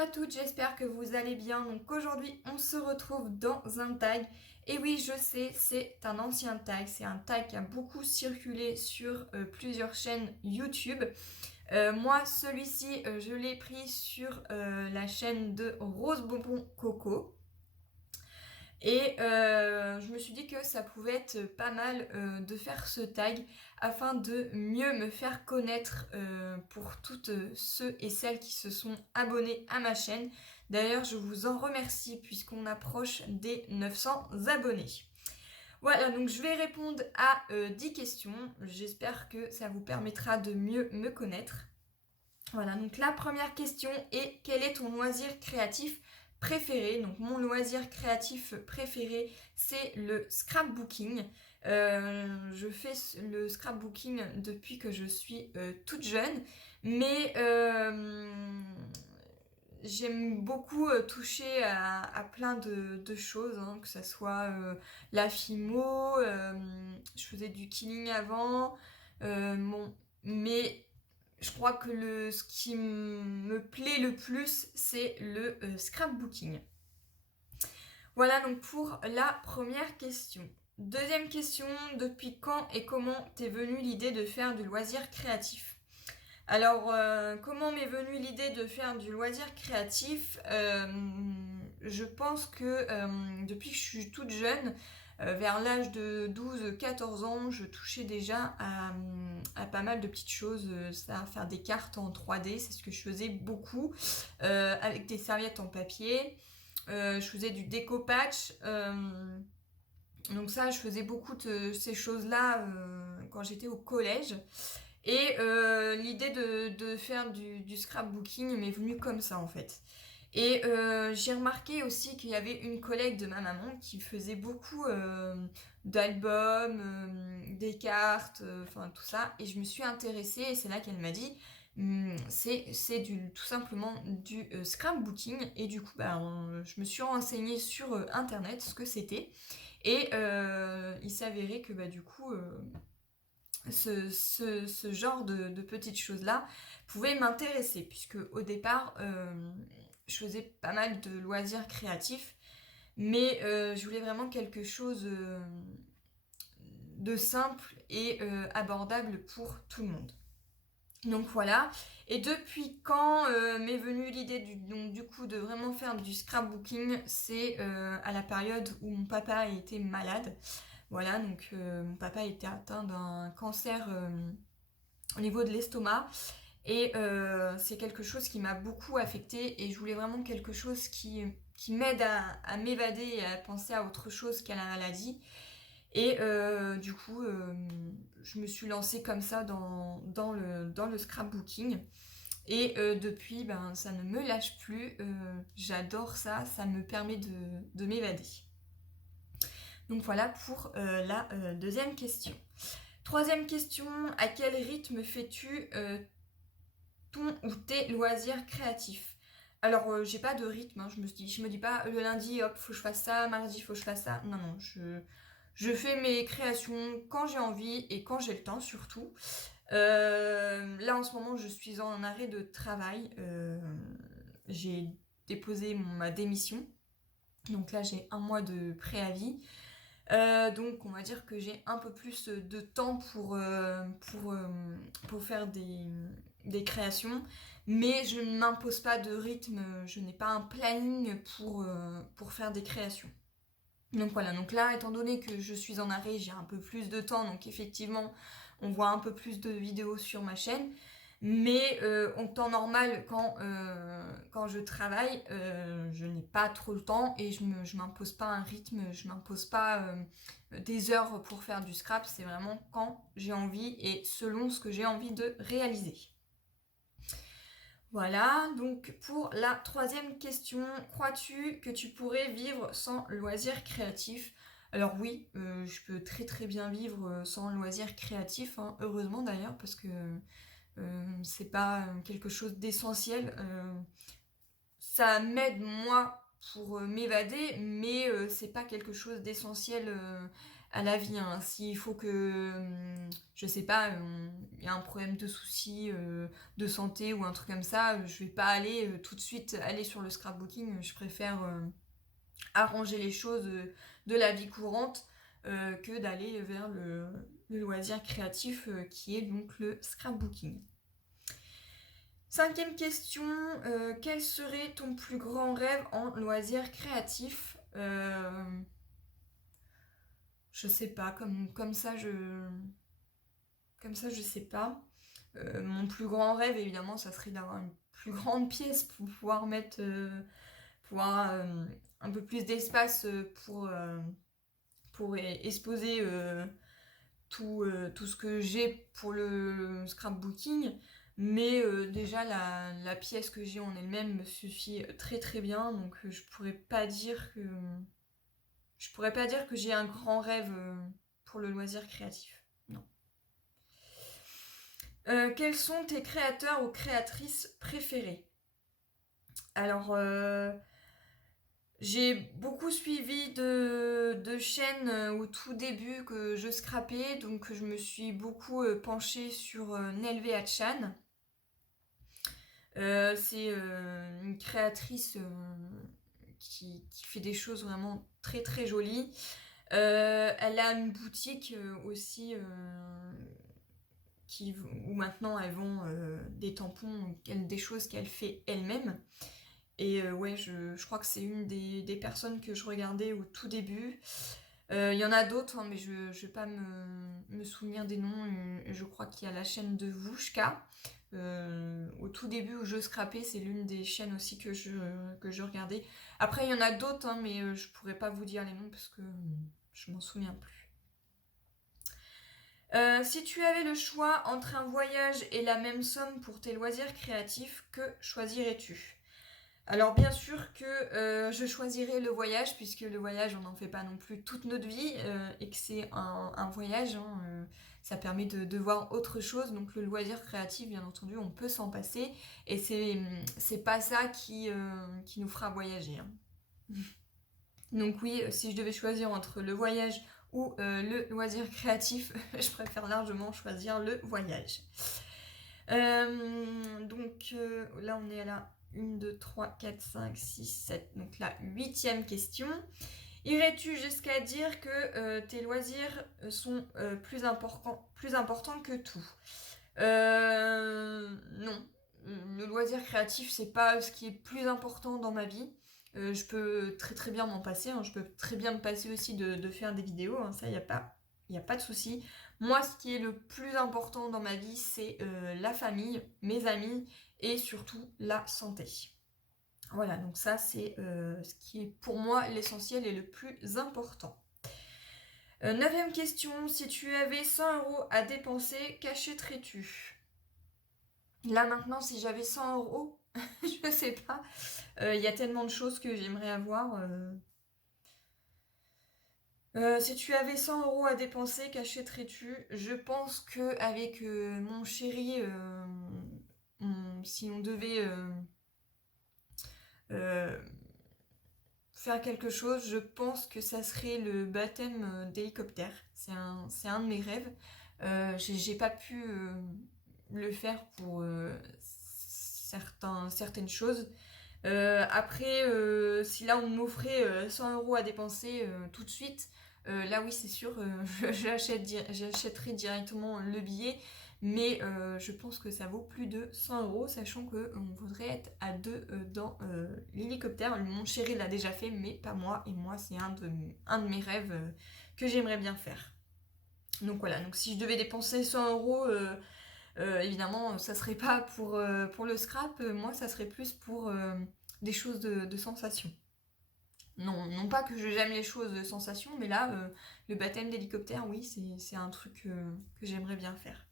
à toutes, j'espère que vous allez bien. Donc aujourd'hui, on se retrouve dans un tag. Et oui, je sais, c'est un ancien tag. C'est un tag qui a beaucoup circulé sur plusieurs chaînes YouTube. Moi, celui-ci, je l'ai pris sur la chaîne de Rose Bonbon Coco. Et je me suis dit que ça pouvait être pas mal de faire ce tag afin de mieux me faire connaître pour toutes ceux et celles qui se sont abonnés à ma chaîne. D'ailleurs, je vous en remercie puisqu'on approche des 900 abonnés. Voilà, donc je vais répondre à 10 questions. J'espère que ça vous permettra de mieux me connaître. Voilà, donc la première question est: quel est ton loisir créatif préféré? Donc mon loisir créatif préféré, c'est le scrapbooking. Je fais le scrapbooking depuis que je suis toute jeune, mais j'aime beaucoup toucher à plein de choses, hein, que ça soit la fimo, je faisais du killing avant, bon, mais je crois que ce qui me plaît le plus, c'est le scrapbooking. Voilà donc pour la première question. Deuxième question: depuis quand et comment t'es venue l'idée de faire du loisir créatif? Alors, comment m'est venue l'idée de faire du loisir créatif? Je pense que depuis que je suis toute jeune, vers l'âge de 12-14 ans, je touchais déjà à pas mal de petites choses, ça, faire des cartes en 3D, c'est ce que je faisais beaucoup, avec des serviettes en papier. Je faisais du découpage, donc ça, je faisais beaucoup de ces choses-là quand j'étais au collège. Et l'idée de faire du scrapbooking m'est venue comme ça en fait. Et j'ai remarqué aussi qu'il y avait une collègue de ma maman qui faisait beaucoup d'albums, des cartes, enfin tout ça. Et je me suis intéressée et c'est là qu'elle m'a dit c'est tout simplement du scrapbooking. Et du coup, je me suis renseignée sur internet ce que c'était. Et il s'avérait que du coup ce genre de petites choses-là pouvait m'intéresser, puisque au départ, je faisais pas mal de loisirs créatifs, mais je voulais vraiment quelque chose de simple et abordable pour tout le monde. Donc voilà. Et depuis quand m'est venue l'idée du coup de vraiment faire du scrapbooking? C'est à la période où mon papa était malade. Voilà, donc mon papa était atteint d'un cancer au niveau de l'estomac. Et c'est quelque chose qui m'a beaucoup affectée et je voulais vraiment quelque chose qui m'aide à m'évader et à penser à autre chose qu'à la maladie. Et du coup, je me suis lancée comme ça dans le scrapbooking. Et depuis, ça ne me lâche plus. J'adore ça, ça me permet de m'évader. Donc voilà pour la deuxième question. Troisième question: à quel rythme fais-tu ton ou tes loisirs créatifs? Alors, j'ai pas de rythme, hein, je me dis pas le lundi, hop, faut que je fasse ça, mardi, faut que je fasse ça. Non, non, je fais mes créations quand j'ai envie et quand j'ai le temps surtout. Là, en ce moment, je suis en arrêt de travail. J'ai déposé ma démission. Donc là, j'ai un mois de préavis. Donc on va dire que j'ai un peu plus de temps pour faire des créations, mais je ne m'impose pas de rythme, je n'ai pas un planning pour faire des créations. Donc voilà, donc là, étant donné que je suis en arrêt, j'ai un peu plus de temps, donc effectivement, on voit un peu plus de vidéos sur ma chaîne. Mais en temps normal, quand je travaille, je n'ai pas trop le temps et je m'impose pas un rythme, je m'impose pas des heures pour faire du scrap. C'est vraiment quand j'ai envie et selon ce que j'ai envie de réaliser. Voilà, donc pour la troisième question: crois-tu que tu pourrais vivre sans loisir créatif? Alors oui, je peux très très bien vivre sans loisir créatif, hein, heureusement d'ailleurs, parce que c'est pas quelque chose d'essentiel. Ça m'aide moi pour m'évader, mais c'est pas quelque chose d'essentiel à la vie, hein. S'il faut que, je sais pas, il y a un problème de souci de santé ou un truc comme ça, je vais pas aller tout de suite aller sur le scrapbooking. Je préfère arranger les choses de la vie courante que d'aller vers le loisir créatif qui est donc le scrapbooking. 5e question, quel serait ton plus grand rêve en loisir créatif? Je sais pas, comme ça je sais pas. Mon plus grand rêve évidemment ça serait d'avoir une plus grande pièce pour pouvoir mettre un peu plus d'espace pour exposer tout ce que j'ai pour le scrapbooking. Mais déjà la pièce que j'ai en elle-même me suffit très très bien, donc je pourrais pas dire que j'ai un grand rêve pour le loisir créatif. Non. Quels sont tes créateurs ou créatrices préférés? Alors, j'ai beaucoup suivi de chaînes au tout début que je scrapais, donc je me suis beaucoup penchée sur Nelvea Chan. C'est une créatrice qui fait des choses vraiment très très jolies. Elle a une boutique aussi où maintenant elle vend des tampons, des choses qu'elle fait elle-même. Et ouais, je crois que c'est une des personnes que je regardais au tout début. Il y en a d'autres, hein, mais je vais pas me souvenir des noms. Je crois qu'il y a la chaîne de Vushka. Au tout début où je scrapais, c'est l'une des chaînes aussi que je regardais. Après, il y en a d'autres, hein, mais je pourrais pas vous dire les noms parce que je m'en souviens plus. Si tu avais le choix entre un voyage et la même somme pour tes loisirs créatifs, que choisirais-tu? Alors bien sûr que je choisirais le voyage, puisque le voyage on n'en fait pas non plus toute notre vie, et que c'est un voyage, hein, ça permet de voir autre chose, donc le loisir créatif bien entendu on peut s'en passer, et c'est pas ça qui nous fera voyager, hein. Donc oui, si je devais choisir entre le voyage ou le loisir créatif, je préfère largement choisir le voyage. Donc là on est à la 1, 2, 3, 4, 5, 6, 7. Donc la 8e question. Irais-tu jusqu'à dire que tes loisirs sont plus importants que tout? Non. Le loisir créatif, c'est pas ce qui est plus important dans ma vie. Je peux très très bien m'en passer, hein. Je peux très bien me passer aussi de faire des vidéos, hein. Ça, il n'y a pas de souci. Moi, ce qui est le plus important dans ma vie, c'est la famille, mes amis et surtout la santé. Voilà, donc ça, c'est ce qui est pour moi l'essentiel et le plus important. 9e question, si tu avais 100 € à dépenser, qu'achèterais-tu? Là maintenant, si j'avais 100 €, je sais pas. Il y a tellement de choses que j'aimerais avoir. Si tu avais 100 € à dépenser, qu'achèterais-tu? Je pense que avec mon chéri, si on devait faire quelque chose, je pense que ça serait le baptême d'hélicoptère. C'est un de mes rêves. J'ai pas pu le faire pour certaines choses. Après, si là on m'offrait 100 € à dépenser tout de suite, là oui c'est sûr, j'achèterais directement le billet, mais je pense que ça vaut plus de 100 €, sachant qu'on voudrait être à deux dans l'hélicoptère. Mon chéri l'a déjà fait, mais pas moi, et moi c'est un de mes rêves que j'aimerais bien faire. Donc voilà, donc si je devais dépenser 100 €, évidemment, ça serait pas pour le scrap, moi ça serait plus pour des choses de sensation. Non pas que j'aime les choses de sensation, mais là, le baptême d'hélicoptère, oui, c'est un truc que j'aimerais bien faire.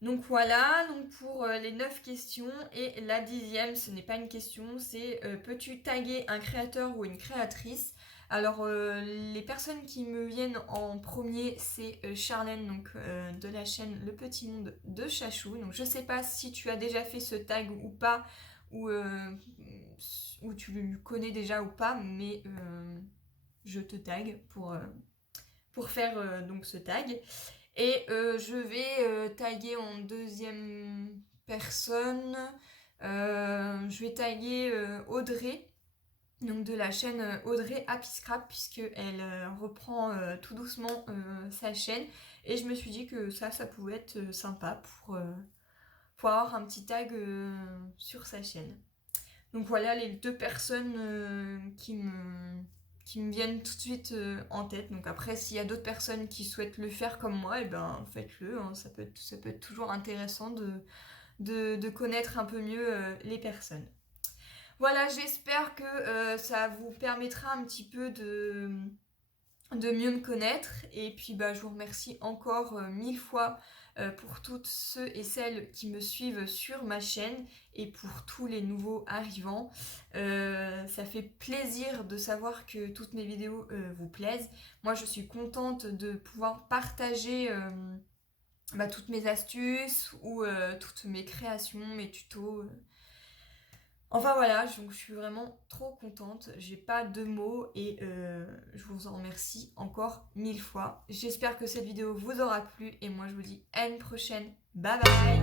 Donc voilà, donc pour les 9 questions, et la 10e, ce n'est pas une question, c'est peux-tu taguer un créateur ou une créatrice? Alors les personnes qui me viennent en premier, c'est Charlène, donc de la chaîne Le Petit Monde de Chachou. Donc je sais pas si tu as déjà fait ce tag ou pas, ou tu le connais déjà ou pas, mais je te tag pour faire donc ce tag. Et je vais taguer en deuxième personne. Je vais taguer Audrey, donc de la chaîne Audrey Happy Scrap, puisqu'elle reprend tout doucement sa chaîne. Et je me suis dit que ça pouvait être sympa pour avoir un petit tag sur sa chaîne. Donc voilà les deux personnes qui me viennent tout de suite en tête. Donc après, s'il y a d'autres personnes qui souhaitent le faire comme moi, et ben faites-le. Hein. Ça peut être toujours intéressant de connaître un peu mieux les personnes. Voilà, j'espère que ça vous permettra un petit peu de mieux me connaître. Et puis bah, je vous remercie encore 1000 fois pour toutes ceux et celles qui me suivent sur ma chaîne et pour tous les nouveaux arrivants. Ça fait plaisir de savoir que toutes mes vidéos vous plaisent. Moi je suis contente de pouvoir partager bah, toutes mes astuces ou toutes mes créations, mes tutos. Enfin voilà, donc je suis vraiment trop contente, j'ai pas de mots et je vous en remercie encore 1000 fois. J'espère que cette vidéo vous aura plu et moi je vous dis à une prochaine. Bye bye.